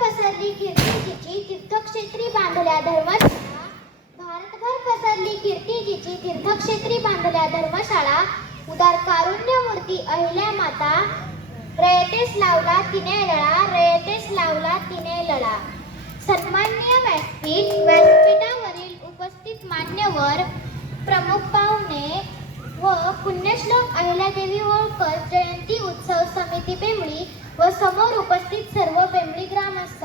पसरली कीर्तीजीची तीर्थक्षेत्री बांधल्या धर्मशाळा. भारतभर पसरली कीर्तीजीची तीर्थक्षेत्री बांधल्या धर्मशाळा. उदार कारुण्य मूर्ती अहिल्या माता. रयतेस लावला तिने लळा रयतेस लावला तिने लळा. सन्मान्य व्यासपीठ व्यासपीठावरील उपस्थित मान्यवर प्रमुख पाहुणे व पुण्यश्लोक अहिल्यादेवी होळकर जयंती उत्सव समिती बेंबळी व समोर उपस्थित सर्व बेंबळी ग्रामस्थ.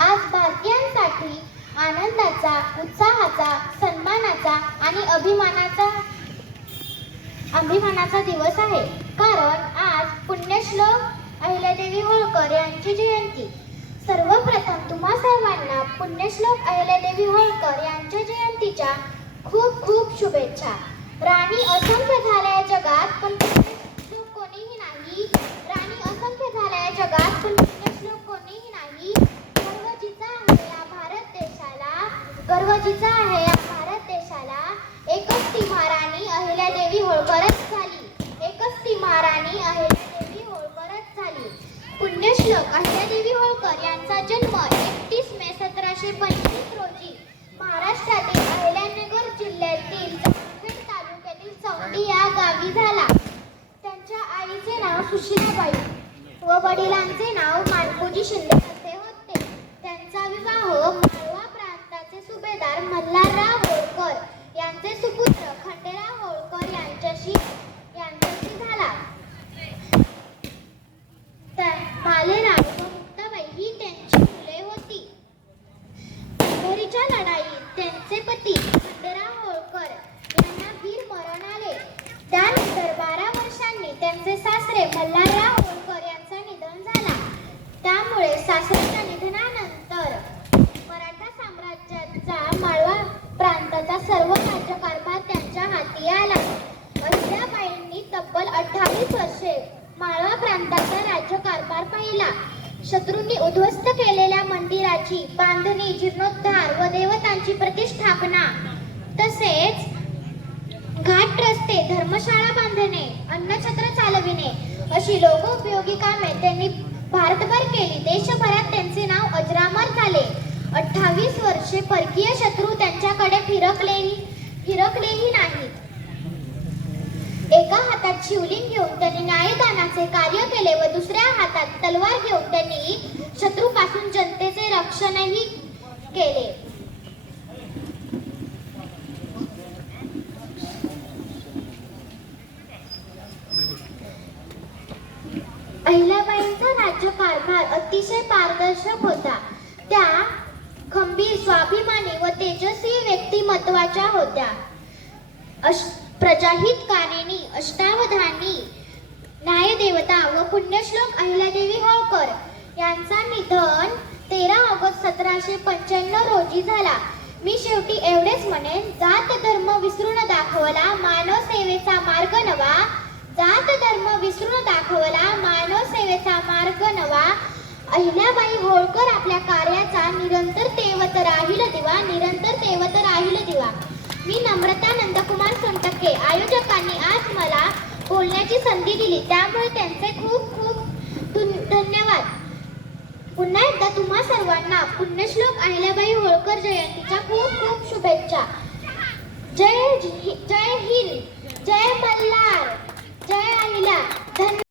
आज भारतीयांसाठी आनंदाचा उत्साहाचा सन्मानाचा आणि अभिमानाचा अभिमानाचा दिवस आहे. कारण आज पुण्यश्लोक अहिल्यादेवी होळकर यांची जयंती. सर्वप्रथम तुम्हा सर्वांना पुण्यश्लोक अहिल्यादेवी होळकर यांच्या जयंतीच्या खूप खूप शुभेच्छा. राणी असो झाल्या या जगात पण पुण्यश्लोक कोणीही नाही राणी असंख्य झाल्या या जगात पण पुण्यश्लोक कोणीही नाही गर्व जिचा आहे या भारत देशाला गर्व आहे. या भारत देशाला एकच ती महाराणी अहिल्यादेवी होळकरच झाली. एकच ती महाराणी अहिल्यादेवी होळकरच झाली. पुण्यश्लोक अहिल्यादेवी होळकर यांचा जन्म एकतीस मे सतराशे पंचवीस रोजी महाराष्ट्रातील अहिल्यानगर जिल्ह्यातील जामखेड तालुक्यातील चौंडी या गावी झाला. त्यांच्या आईचे नाव सुशीलाबाई व वडिलांचे नाव मानकोजी शिंदे असे होते. त्यांचा विवाह माळवा प्रांताचे सुबे मल्हारराव होळकर यांचे सुपुत्र खंडेराव होळकर यांच्याशी यांच्याशी झाला त्या- भालेराव व मुक्ताबाई ही त्यांची मुले होती अंधेरीच्या लढाईत त्यांचे पती खंडेराव होळकर यांना वीर मरण आले त्यानंतर बारा वर्षांनी त्यांचे सासरे मल्हारराव होळकर यांचं निधन झाला त्यामुळे सासऱ्याच्या निधनानंतर मराठा साम्राज्याचा माळवा भारताचा सर्व राज्यकारभार त्यांच्या हाती आला. अहिल्याबाईंनी तब्बल अठ्ठावीस वर्षे माळवा प्रांताचा राज्यकारभार पाहिला. शत्रूंनी उद्ध्वस्त केलेल्या मंदिराची बांधणी जीर्णोद्धार व देवतांची प्रतिष्ठापना तसेच घाट रस्ते धर्मशाळा बांधणे अन्नछत्र चालविणे अशी लोकोपयोगी कामे त्यांनी भारतभर केली. देशभरात त्यांचे नाव अजरामर झाले. अठ्ठावीस वर्षे परकीय शत्रू त्यांच्याकडे फिरकलेही फिरकलेही नाहीत एका हातात शिवलिंग घेऊन त्यांनी न्यायदानाचे कार्य केले व दुसऱ्या हातात तलवार घेऊन त्यांनी शत्रूपासून जनतेचे रक्षणही केले. अहिल्याबाईंचा राज्यकारभार अतिशय पारदर्शक होता. त्या खंबीर स्वाभिमानी व तेजस व्यक्तिमत्वाच्या होत्या. अश प्रजाहित कारिणी अष्टावधानी न्यायदेवता व पुण्यश्लोक अहिल्यादेवी होळकर यांचा निधन तेरा ऑगस्ट सतराशे पंच्याण्णव रोजी झाला. मी शेवटी एवढेच म्हणेन जात धर्म विसरून दाखवला मानव सेवेचा मार्ग नवा. जात धर्म विसरून दाखवला मानव सेवेचा मार्ग नवा. अहिल्याबाई होळकर आपल्या कार्याचा निरंतर तेवत राहील दिवा निरंतर तेवत मी नम्रता नंदकुमार सोनटक्के. आयोजकांनी आज मला बोलण्याची संधी दिली. त्यामुळे त्यांचे खूप खूप धन्यवाद. पुन्हा एकदा तुम्हा सर्वांना पुण्यश्लोक अहिल्याबाई होळकर जयंतीच्या खूप खूप शुभेच्छा. जय जय हिंद. जय मल्ला